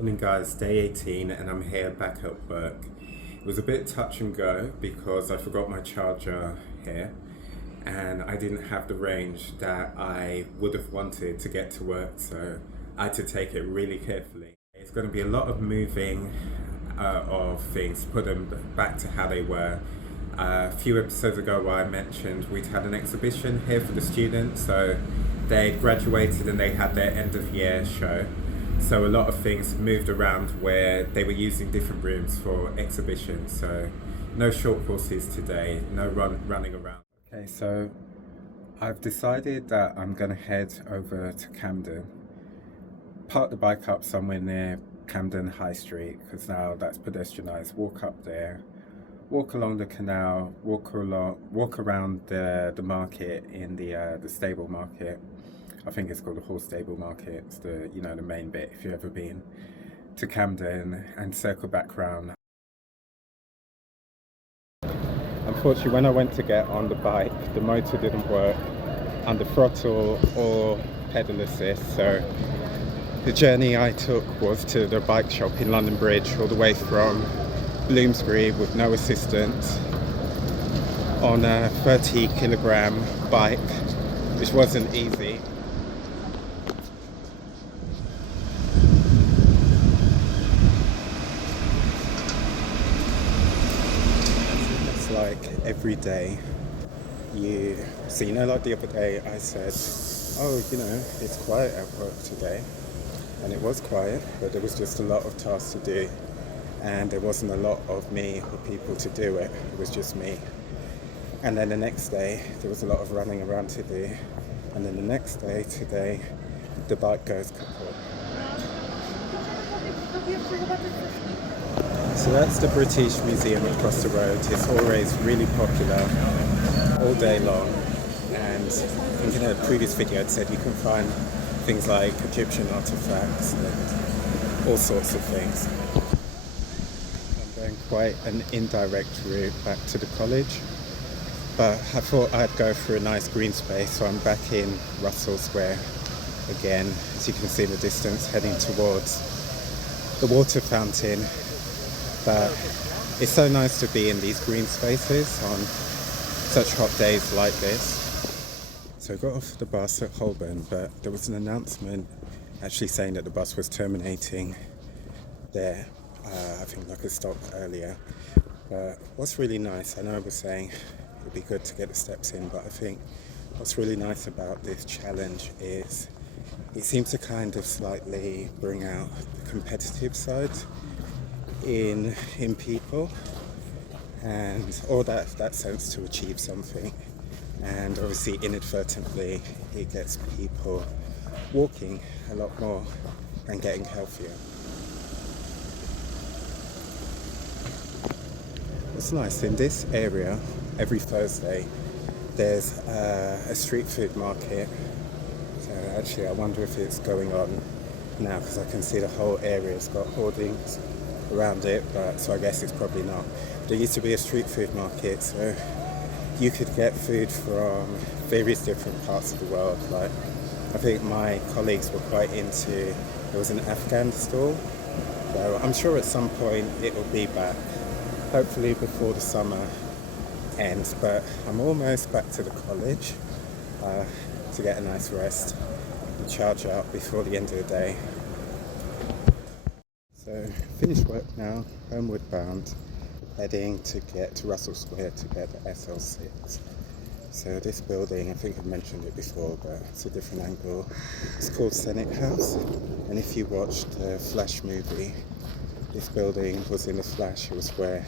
Morning guys, day 18 and I'm here back at work. It was a bit touch and go because I forgot my charger here and I didn't have the range that I would have wanted to get to work, so I had to take it really carefully. It's going to be a lot of moving of things, put them back to how they were. A few episodes ago I mentioned we'd had an exhibition here for the students, so they graduated and they had their end of year show. So a lot of things moved around where they were using different rooms for exhibitions. So no short courses today, no running around. Okay, so I've decided that I'm going to head over to Camden, park the bike up somewhere near Camden High Street because now that's pedestrianised. Walk up there, walk along the canal, walk around the market in the stable market. I think it's called the Horse Stable Market. It's the the main bit if you've ever been to Camden, and circle back round. Unfortunately, when I went to get on the bike, the motor didn't work under throttle or pedal assist. So the journey I took was to the bike shop in London Bridge, all the way from Bloomsbury with no assistance on a 30-kilogram bike, which wasn't easy. Like every day like the other day I said, oh, it's quiet at work today, and it was quiet, but there was just a lot of tasks to do and there wasn't a lot of me or people to do it. It was just me. And then the next day there was a lot of running around to do, and then the next day, today, the bike goes kaput. So that's the British Museum across the road. It's always really popular all day long, and I think in a previous video I'd said you can find things like Egyptian artifacts and all sorts of things. I'm going quite an indirect route back to the college, but I thought I'd go through a nice green space, so I'm back in Russell Square again, as you can see in the distance, heading towards the water fountain. But it's so nice to be in these green spaces on such hot days like this. So I got off the bus at Holborn, but there was an announcement actually saying that the bus was terminating there. I think like a stop earlier. But what's really nice, I know I was saying it'd be good to get the steps in, but I think what's really nice about this challenge is it seems to kind of slightly bring out the competitive side in people, and all that sense to achieve something, and obviously inadvertently it gets people walking a lot more and getting healthier. What's nice in this area, every Thursday there's a street food market. So actually I wonder if it's going on now, because I can see the whole area's got hoardings around it, but so I guess it's probably not. There used to be a street food market, so you could get food from various different parts of the world. Like, I think my colleagues were quite into, there was an Afghan stall, so I'm sure at some point it will be back, hopefully before the summer ends. But I'm almost back to the college to get a nice rest and charge up before the end of the day. So finished work now, homeward bound, heading to get to Russell Square to get the SL6. So this building, I think I've mentioned it before, but it's a different angle. It's called Senate House, and if you watched the Flash movie, this building was in the Flash. It was where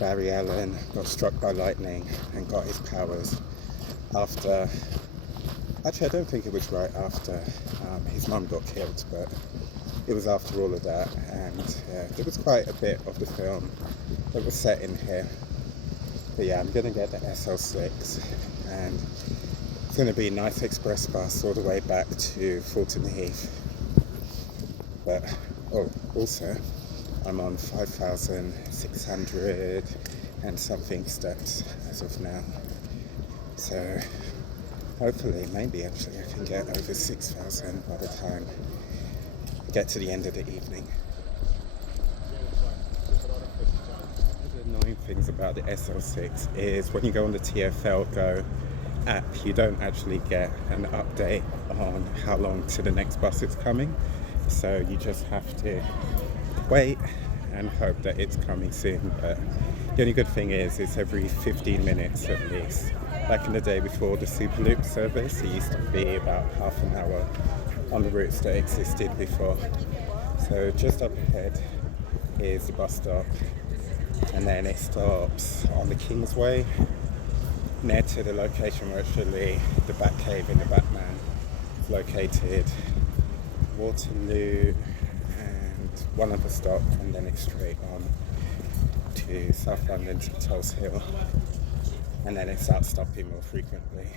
Barry Allen got struck by lightning and got his powers after, actually I don't think it was right after his mum got killed, but it was after all of that, and there was quite a bit of the film that was set in here. But yeah, I'm going to get the SL6, and it's going to be a nice express bus all the way back to Fulton Heath. But, also, I'm on 5,600 and something steps as of now. So hopefully, maybe actually I can get over 6,000 by the time I get to the end of the evening. One of the annoying things about the SL6 is when you go on the TfL Go app, you don't actually get an update on how long to the next bus is coming. So you just have to wait and hope that it's coming soon. But the only good thing is it's every 15 minutes at least. Back in the day before the Superloop service, it used to be about half an hour on the routes that existed before. So just up ahead is the bus stop, and then it stops on the Kingsway near to the location where actually the Batcave in the Batman is located, Waterloo, and one other stop, and then it's straight on to South London to Tulse Hill, and then it starts stopping more frequently.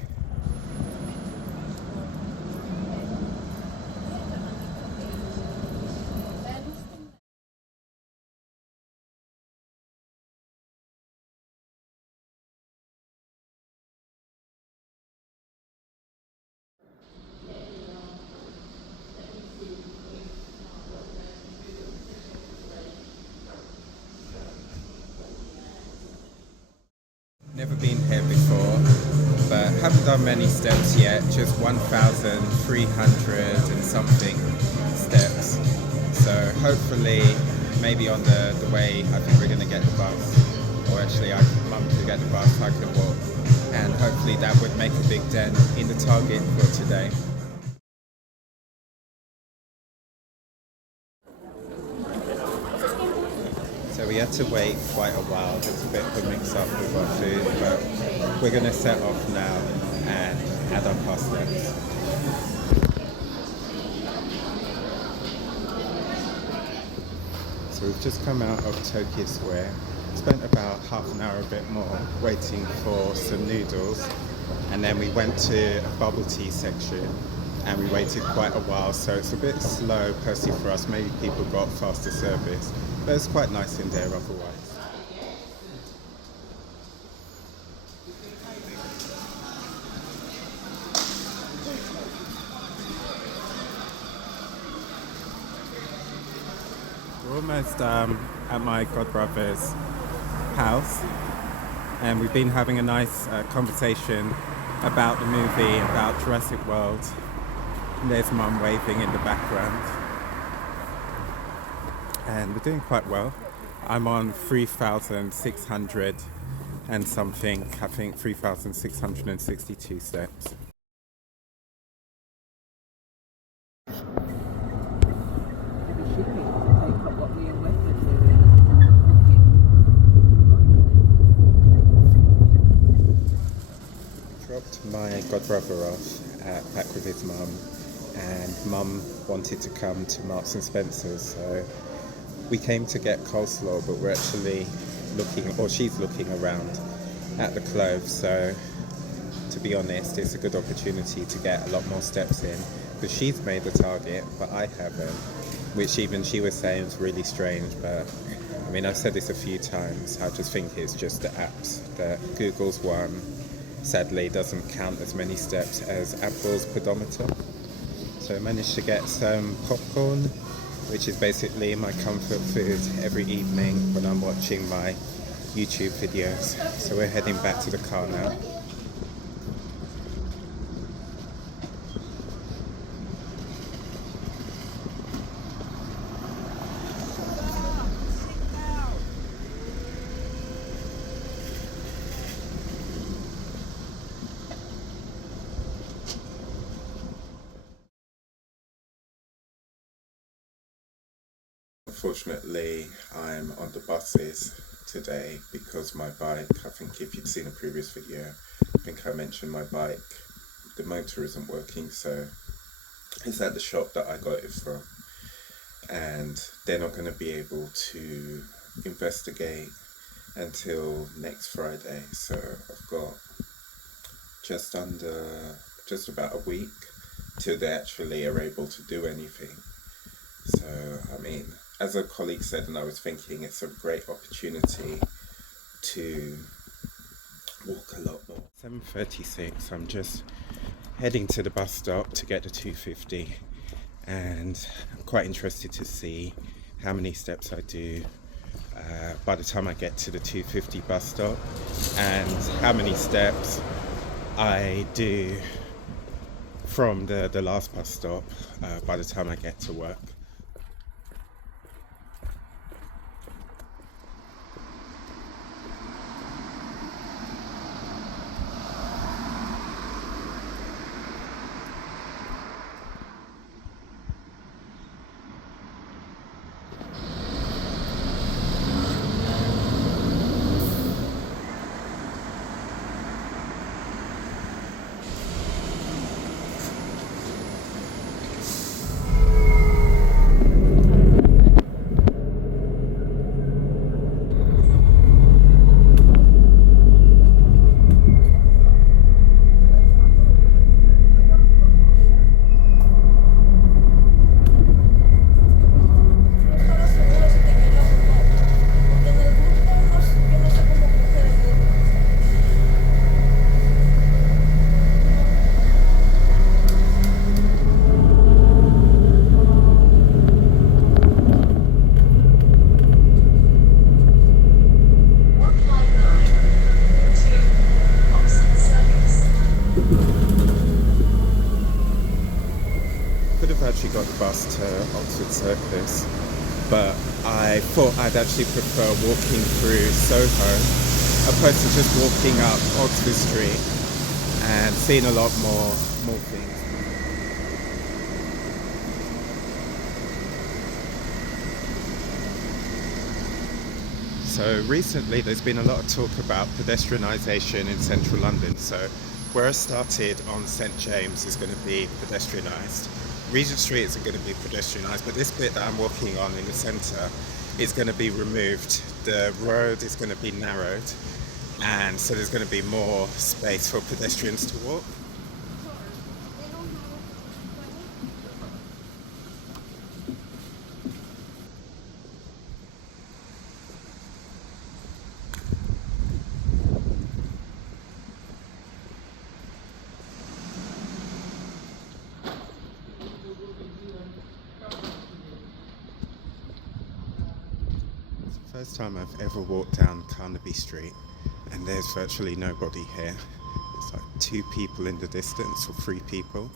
Never been here before, but haven't done many steps yet, just 1,300 and something steps. So hopefully, maybe on the way, I think we're going to get the bus, or actually Mum could get the bus, I could walk, and hopefully that would make a big dent in the target for today. So we had to wait quite a while, there's a bit of a mix up with our food, but we're going to set off now and add up our steps. So we've just come out of Tokyo Square, spent about half an hour, a bit more, waiting for some noodles, and then we went to a bubble tea section and we waited quite a while, so it's a bit slow personally for us. Maybe people got faster service, but it's quite nice in there otherwise. We're almost at my godbrother's house, and we've been having a nice conversation about the movie, about Jurassic World. And there's Mum waving in the background. And we're doing quite well. I'm on 3,600 and something, I think 3,662 steps. Dropped my godbrother off back with his mum, and Mum wanted to come to Marks and Spencer's, so we came to get coleslaw, but we're actually looking, or she's looking around at the clothes. So to be honest, it's a good opportunity to get a lot more steps in, because she's made the target but I haven't, which even she was saying is really strange. But I mean, I've said this a few times, I just think it's just the apps. That Google's one sadly doesn't count as many steps as Apple's pedometer. So I managed to get some popcorn, which is basically my comfort food every evening when I'm watching my YouTube videos. So we're heading back to the car now. Unfortunately, I'm on the buses today because my bike, I think if you'd seen a previous video, I think I mentioned my bike, the motor isn't working, so it's at the shop that I got it from, and they're not going to be able to investigate until next Friday. So I've got just about a week till they actually are able to do anything. So I mean, as a colleague said, and I was thinking, it's a great opportunity to walk a lot more. 7:36, I'm just heading to the bus stop to get the 250, and I'm quite interested to see how many steps I do by the time I get to the 250 bus stop, and how many steps I do from the last bus stop by the time I get to work. Could have actually got the bus to Oxford Circus, but I thought I'd actually prefer walking through Soho opposed to just walking up Oxford Street and seeing a lot more things. So recently there's been a lot of talk about pedestrianisation in central London. So where I started on St James is going to be pedestrianised. Regent Street isn't going to be pedestrianised, but this bit that I'm walking on in the centre is going to be removed. The road is going to be narrowed, and so there's going to be more space for pedestrians to walk. First time I've ever walked down Carnaby Street, and there's virtually nobody here. It's like 2 people in the distance, or 3 people.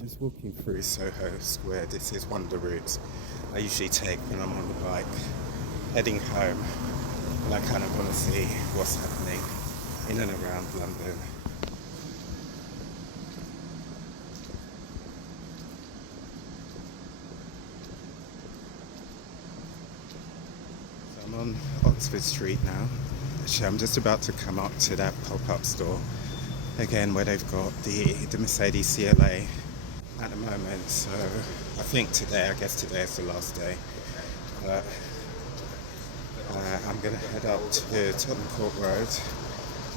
Just walking through Soho Square. This is one of the routes I usually take when I'm on the bike heading home, and I kind of want to see what's happening in and around London. So I'm on Oxford Street now. Actually, I'm just about to come up to that pop-up store again where they've got the Mercedes CLA at the moment. So I think today, I guess today is the last day, but I'm going to head up to Tottenham Court Road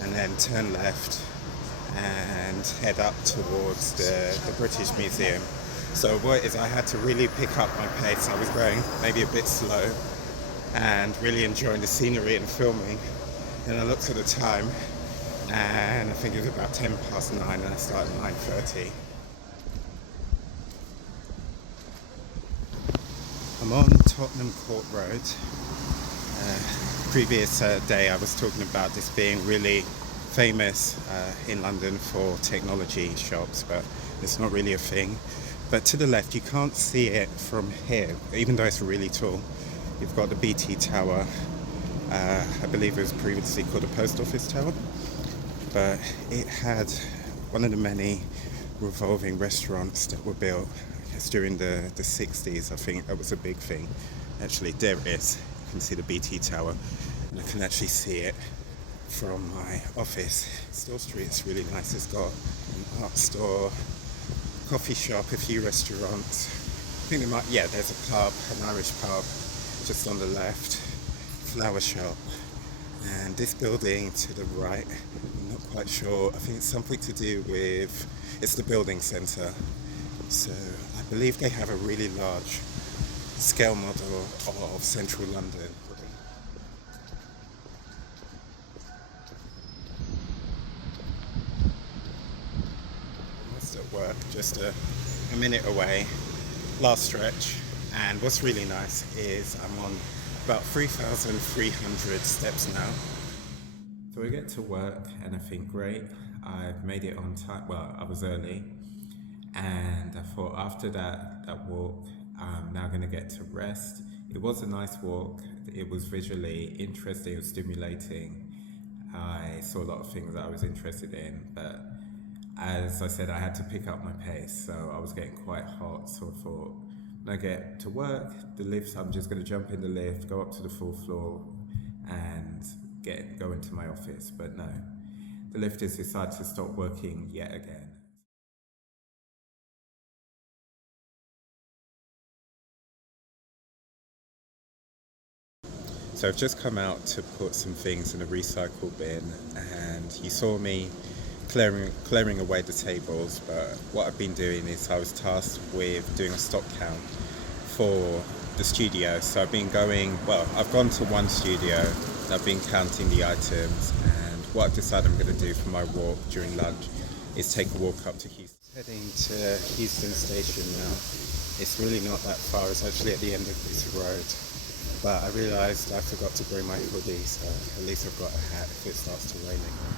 and then turn left and head up towards the British Museum. So what is, I had to really pick up my pace. I was going maybe a bit slow and really enjoying the scenery and filming, and I looked at the time and I think it was about 9:10 and I started at 9:30. I'm on Tottenham Court Road. Previous day I was talking about this being really famous in London for technology shops, but it's not really a thing. But to the left, you can't see it from here, even though it's really tall. You've got the BT Tower. I believe it was previously called the Post Office Tower, but it had one of the many revolving restaurants that were built during the 60s. I think that was a big thing. Actually, there it is. You can see the BT Tower, and I can actually see it from my office. Store Street is really nice. It's got an art store, coffee shop, a few restaurants. I think there's a pub, an Irish pub just on the left, flower shop, And this building to the right, I'm not quite sure. I think it's something to do with, it's the building centre. So I believe they have a really large scale model of central London. Almost at work, just a minute away, last stretch. And what's really nice is I'm on about 3,300 steps now. So I get to work and I think, great, I've made it on time. Well, I was early, and I thought after that walk, I'm now going to get to rest. It was a nice walk. It was visually interesting, it was stimulating. I saw a lot of things that I was interested in, but as I said, I had to pick up my pace, so I was getting quite hot. So I thought, when I get to work, the lift, I'm just going to jump in the lift, go up to the full floor, and go into my office. But no, the lift has decided to stop working yet again. So I've just come out to put some things in a recycle bin, and you saw me clearing away the tables, but what I've been doing is I was tasked with doing a stock count for the studio. So I've gone to one studio and I've been counting the items, and what I've decided I'm going to do for my walk during lunch is take a walk up to Houston. Heading to Houston Station now. It's really not that far, it's actually at the end of this road. But I realised I forgot to bring my hoodie, so at least I've got a hat if it starts to rain again.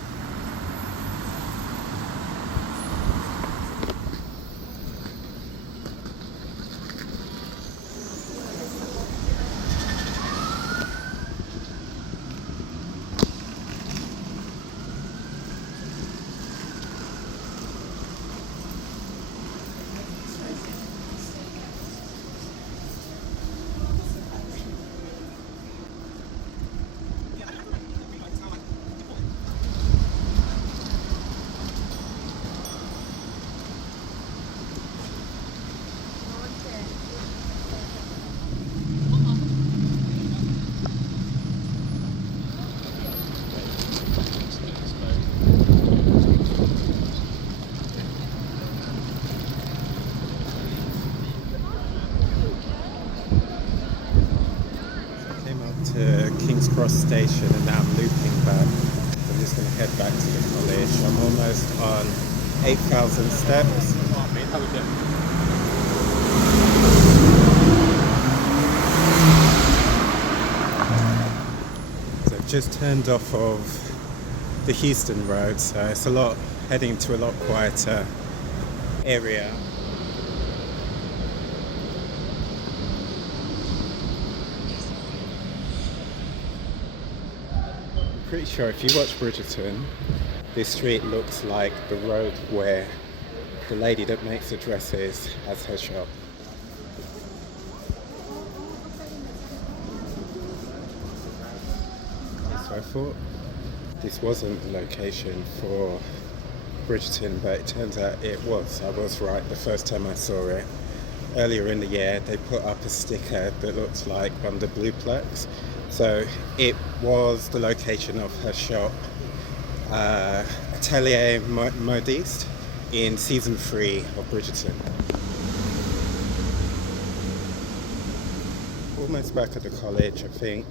To King's Cross Station, and now I'm looping back. I'm just going to head back to the college. I'm almost on 8,000 steps. So I've just turned off of the Houston road, so it's heading to a lot quieter area. Pretty sure if you watch Bridgerton, this street looks like the road where the lady that makes the dresses has her shop. So I thought this wasn't the location for Bridgerton, but it turns out it was. I was right the first time I saw it. Earlier in the year, they put up a sticker that looked like one of the blue plaques. So it was the location of her shop, Atelier Modiste, in season 3 of Bridgerton. Almost back at the college, I think.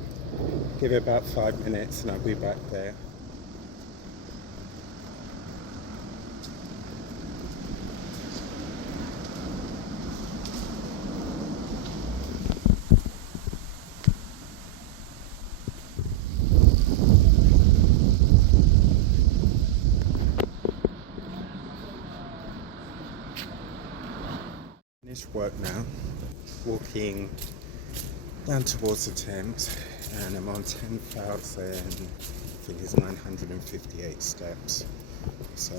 Give it about 5 minutes and I'll be back there. Finished work now, walking down towards the Thames, and I'm on 10,000, I think it's 958 steps, so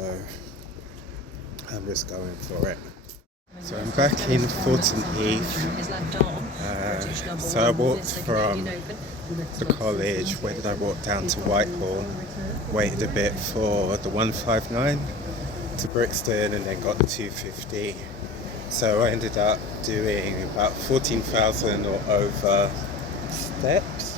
I'm just going for it. So I'm back in Fulton Heath, so I walked from the college, where did I walk down to Whitehall, waited a bit for the 159 to Brixton, and then got the 250. So I ended up doing about 14,000 or over steps.